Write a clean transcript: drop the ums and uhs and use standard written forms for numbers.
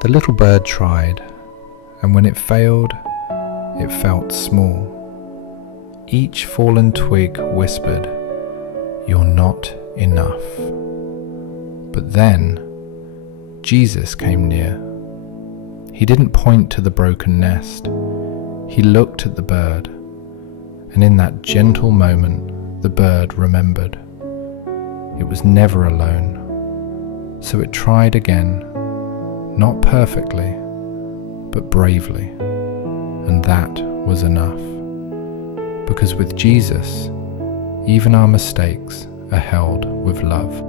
The little bird tried, and when it failed, it felt small. Each fallen twig whispered, "You're not enough." But then, Jesus came near. He didn't point to the broken nest. He looked at the bird, and in that gentle moment, the bird remembered. It was never alone. So it tried again, not perfectly, but bravely. And that was enough. Because with Jesus, even our mistakes are held with love.